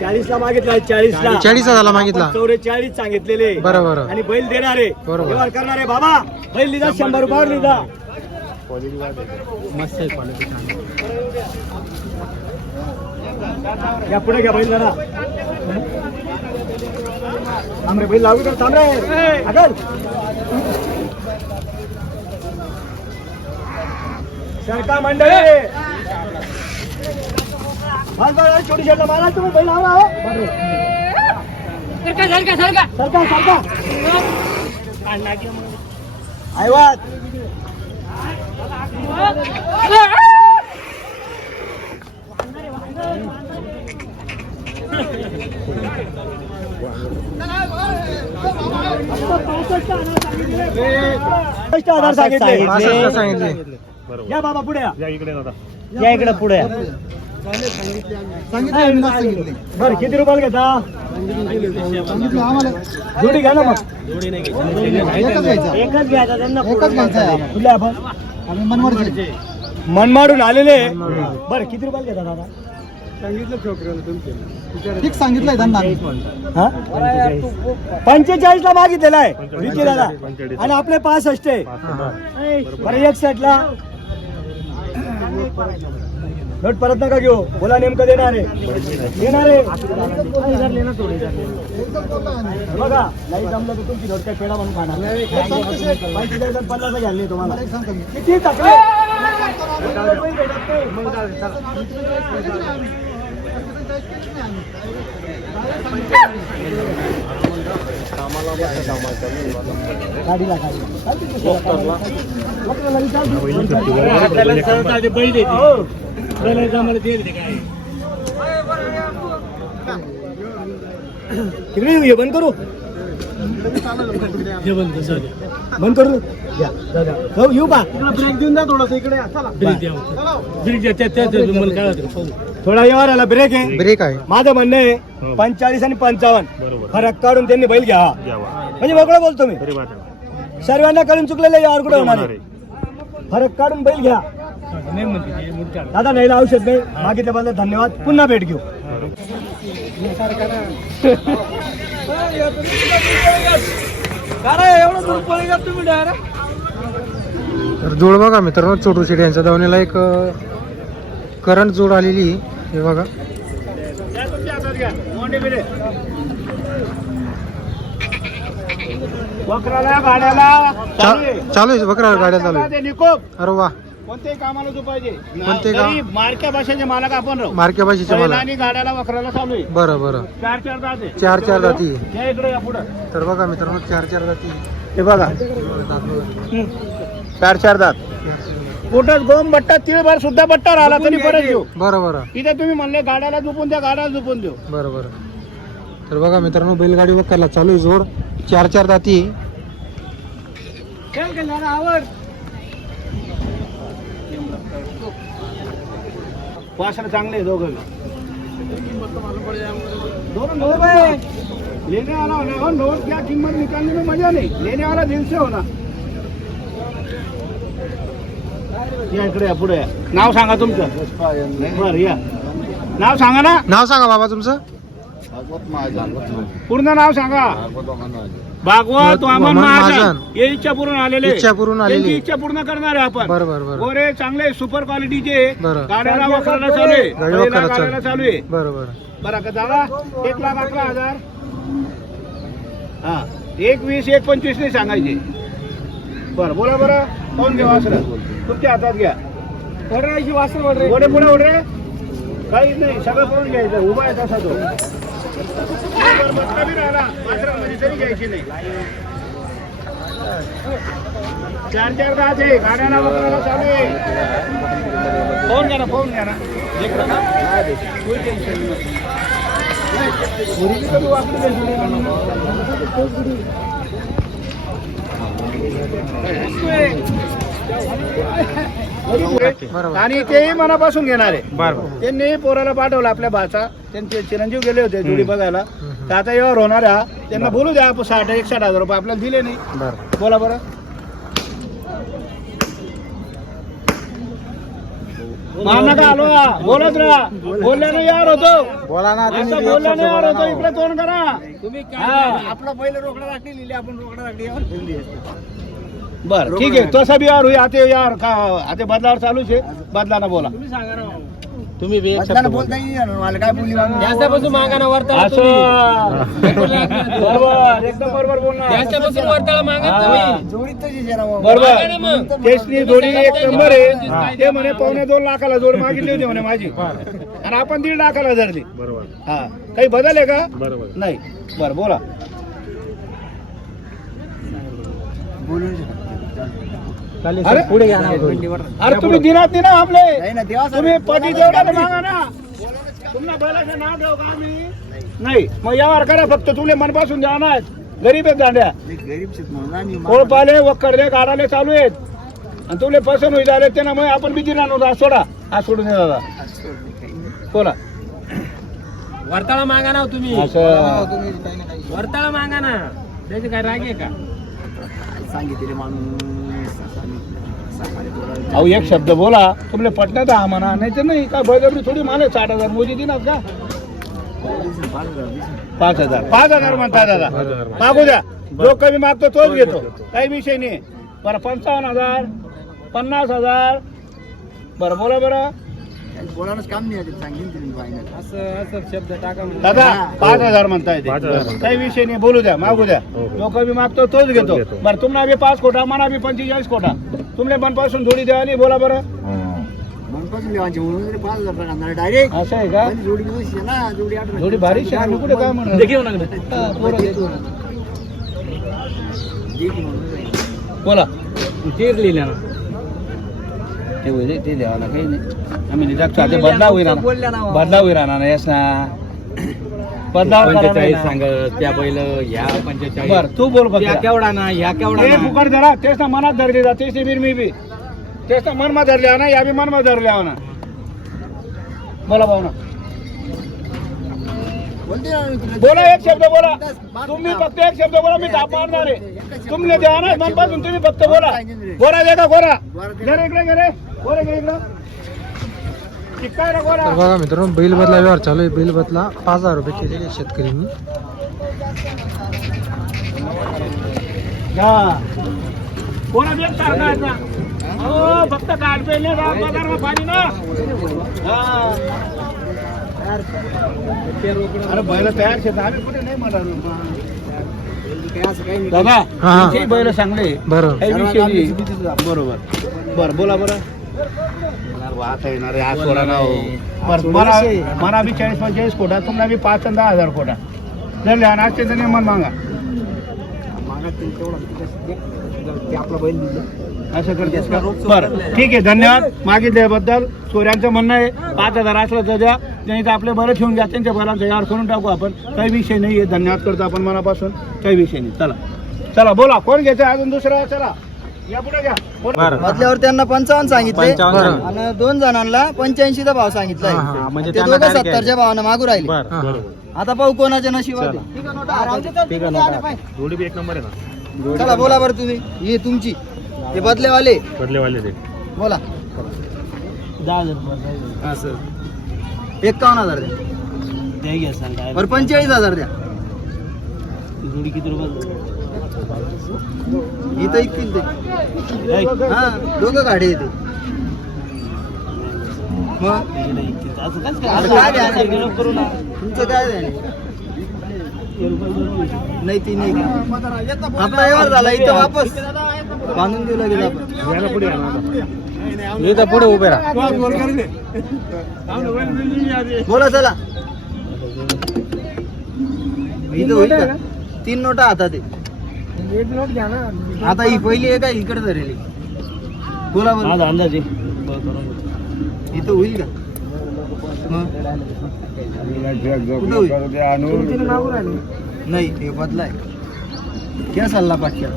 चाळीस ला मागितला चाळीस ला चाळीस हजारला मागितला. चौवेचाळीस सांगितलेले. बरं बरं आणि बैल देणारे. बरोबर. व्यवहार करणारे बाबा बैल लिहिला शंभर रुपयावर लिहिला मस्त आहे क्वालिटी या पुढे घ्या बैल जरा. थांब रे बैल लागू कर थांब रे. अगल सरकार मंडळी छोटी शेटला मारा तुम्ही बैल लावला हो. सरका सरका सांगितले. या बाबा पुढे या. या इकडे पुढे बर किती रुपयाला घेता? जोडी घ्या ना मग. एकच घ्यायचा. त्यांना कुठले आपण? मनमाडून आलेले. बर किती रुपयाला घेता दादा? सांगितलंय त्यांना हा? पंचेचाळीस ला मागितलेला आहे. विकी दादा. आणि आपले पासष्ट आहे. बरं एक सेट ला नोट परत नका घेऊ. बोला नेमकं देणार. आहे देणार. आहे बघा नाही जमलं तर तुमची नोट काय पेढा म्हणून खाणार. पन्नास घ्याल नाही तुम्हाला. किती तकले गाडीला गाडी. हो. तिकडे येऊ, हे बंद करू? बंद करू? जा, जा. हो, येऊ का? ब्रेक देऊन द्या थोडस इकडे चला. थोडा व्यवहार आला ब्रेक आहे. ब्रेक आहे. माझं म्हणणं आहे पंचाळीस आणि पंचावन्न. फरक काढून त्यांनी बैल घ्या. म्हणजे वेगळं बोलतो मी. सर्वांना कळून चुकलेलं यावर कुठे होणार? फरक काढून बैल घ्या. दादा नाही औषध नाही. मागितल्याबद्दल धन्यवाद. पुन्हा भेट घेऊ. तर जोड बघा मित्रांनो छोटू शेट यांच्या धावणीला एक करंट जोड आलेली. हे. बघा. वक्राला चालू आहे बकरा गाड्या चालू आहे. अरे वा. कोणत्याही कामाला जो पाहिजे. कोणते काम? तरी मारक्या भाषेचे मालक आपण राहू. मार्के भाषेचे बैल मला आणि गाड्याला वखराला चालू आहे. बरं बरं. चार चार. चार चार जाती या इकडे या पुढं. तर बघा मित्रांनो चार चार जाती हे बघा. दात बघा. चार चार दात. कुठं गोम बट्टा तिळभर सुद्धा बट्टा राहिला तरी परत घेऊ बरं बरं. इथे तुम्ही म्हणले गाड्याला झोपून द्या गाड्याला झोपून देऊ. बरं बरं. तर बघा मित्रांनो बैलगाडी बघायला चालू आहे जोड चार चार दाती. आवड वासना चांगले दोघं. दोन आहे. लेने वाला होना और नोट क्या कीमत निकालने में मजा नहीं. लेने वाला दिल से होना या इकडे या पुढे या. नाव सांगा तुमचं. बरं या. नाव सांगा ना. नाव सांगा बाबा तुमचं. पूर्ण नाव सांगा. भागवत वामन वामन महाजन. हे इच्छा पूर्ण आलेले. इच्छा पूर्ण आलेली. त्यांची इच्छा पूर्ण करणार आहे आपण. बरं बरं बरं. गोरे चांगले सुपर क्वालिटीचे बरं. गाड्याला वखराला चालू आहे. गाडी बैला वखराला चालू. गाड्याला चालू आहे. बरं बरं. बरं का दादा? एक लाख अकरा हजार. हा. एक वीस एक पंचवीस नाही सांगायचे. बरं बोला बरं. पाहून घ्या वासर? तुमच्या हातात घ्या. वडरायची वासर वडरे पुढे पुढे वडरे काहीच नाही. सगळं पाहून घ्यायचं. उभा आहे तसा तो. नाही चार चार दहाच आहे गाड्याला वगैरे चालू आहे फोन घ्या ना फोन घ्या ना लेकरं ना. टेन्शन आणि तेही मनापासून घेणार आहे. बरं त्यांनी पोराला पाठवलं आपल्या भाचा. त्यांचे चिरंजीव गेले होते जोडी बघायला. तर आता यावर होणार आहे त्यांना बोलू द्या आपण साठ एकसाठ हजार रुपये आपल्याला दिले नाही. बरं. बोला बरं. मान नका आलो बोलत राहा. बोलल्याने यार होतो. बोला ना असं बोलल्याने यार होतो. इकडे तोंड करा. हा. आपला पहिलं रोकडा राखली लिहिली आपण रोकडा राखली बर ठीक आहे. तसा बी यार होई आता यार का आता बदलावर चालूच आहे. बदलाना बोला. तुम्ही बी बोलता येईल मला काय बोलली जास्तापासून मागा ना वरताळ असं. बरोबर एकदम बरोबर बोलणार. जास्तापासून वरताळ मागा तुम्ही. जोडीत तशीच आहे ना मग. बरोबर केसनी जोडी एक नंबर आहे. ते म्हणे पावणे दोन लाखाला जोड मागितली होती म्हणे माझी. आणि आपण दीड लाखाला धरली. बरोबर. हा. काही बदल आहे का? बरोबर. नाही. बर बोला. बोलून अरे पुढे घ्या ना अरे तुम्ही दिनात दिना आपले? नाही ना देवा तुम्ही तर मागा ना. तुम्हाला बैलाचं नाव देऊ का आम्ही? नाही. मग यावर करा फक्त तुले मनपासून द्या ना गरीब आहेत दांड्या. कोळपाले वक्करले गाडाले चालू आहेत. आणि तुले पसंत होई झाले त्यांना मग आपण बी दिला नव्हता. सोडा. हा सोडून दे दादा बोला. वरताळा मागा ना तुम्ही. असं. वरताळा मागा ना. त्याचे काय राग आहे का? सांगितले माणूस. अहो एक शब्द बोला. तुमले पटण्यात हा म्हणा नाही तर नाही. का बळजबरी थोडी माने साठ हजार मोजी दिनात का? पाच हजार. पाच हजार म्हणता दादा. मागू द्या. जो कमी मागतो तोच घेतो. काही विषय नाही. बरं पंचावन्न हजार पन्नास हजार. बरं बोला बरं. बोलानच काम नाही आहे, सांगेन तुम्ही फायनल असं असं शब्द टाका म्हणजे. दादा हा. पाच हजार पाच म्हणताय. काही विषय नाही बोलू द्या मागू द्या. जो कमी मागतो तोच घेतो. घेतो. बरं तुम्हाला बी पाच कोटा मला बी पंचेचाळीस कोटा. तुमले मनपासून थोडी द्या आणि बोला बरं. मनपासून लेवायचे म्हणून तरी पाच हजार टाकणार डायरेक्ट असं आहे का? जोडी दिवस आहे ना जोडी आठ थोडी भारी शे आम्ही कुठे काय म्हणतो देखील म्हणा हा, पोरं देतो. बोला. तीर लिहिल्या ना. ते होईल ते द्यावा ना काही नाही. आम्ही निदाक ते बदला होईल बोलल्या ना बदला होईल ना येस ना. पंचेचाळीस ना. सांग त्या बैल ह्या पंचेचाळीस. बर तू बोल फक्त. केवढा ना ह्या केवढा ना. फुकट धरा. तेच ना मनात धरली जा तेच बीर मी बी तेच ना मनमा धरल्या ना या बी मनमा धरल्या ना. बोला भाऊ ना. बोला एक शब्द बोला. तुम्ही फक्त एक शब्द बोला मी ताप मारणार आहे. तुमने द्या ना मनपासून तुम्ही फक्त बोला. गोरा दे का गोरा घरे इकडे घरे तर बघा मित्रांनो बैल बदला व्यवहार चालू आहे. बैल बदला पाच हजार रुपये केलेले शेतकऱ्यांनी. हा. फक्त काढ पेले बाजार पाणी ना. हा. अरे बैल तयार शेत आम्ही कुठे नाही म्हणणार. दादा बैल चांगले बरोबर बरोबर. बर बोला बरं आता येणार आहे, आज सोडा ना हो. बरं, मला मला बी चाळीस पंचेचाळीस कोटा तुम्हाला बी पाच आणि दहा हजार कोटा. जर लहान असते तर नियमन मागा. मागं असं करतेस का बरं ठीक आहे धन्यवाद. मागितल्याबद्दल सोऱ्यांचं म्हणणं आहे पाच हजार असलं तर द्या. नाही तर आपले बरं ठेवून घ्या त्यांच्या बरांचं यार करून टाकू आपण. काही विषय नाही आहे धन्यवाद करतो आपण मनापासून. काही विषय नाही. चला. चला बोला कोण घ्यायचं अजून दुसरा? चला. या पुढे घ्या. कोण- मधल्यावर त्यांना पंचावन्न सांगितले. आणि दोन जणांना पंच्याऐंशीचा भाव हा, सांगितलाय हा, म्हणजे ते दोघं सत्तरच्या भावानं मागू राहिले. हा, हा. आता पाहू कोणाच्या नशिबात जोडी बी एक नंबर आहे ना. चला बोला बरं तुम्ही. ही तुमची. ते बदलेवाले. बदलेवाले ते. बोला. एकावन्न हजार द्या. द्या घ्या सांगा. बरं पंचेचाळीस हजार द्या. जोडी किती रुपये इथं ऐकतील ते हा दोघं गाडी येते मग? आता काय द्या तुमचं काय द्या नाही ती नाही आपला व्यवहार झाला इथं वापस बांधून देऊ लगेच आपण. इथं पुढे उभे राहा. बोला चला. इथं होईल का? तीन नोटा हातात आहे आता ही पहिली आहे का इकडे धरेली बोला बरं. माझा अंदाज आहे. इथं होईल का? मग? कुठं होईल? नाही हे बदलाय. क्या सल्ला पाटक्या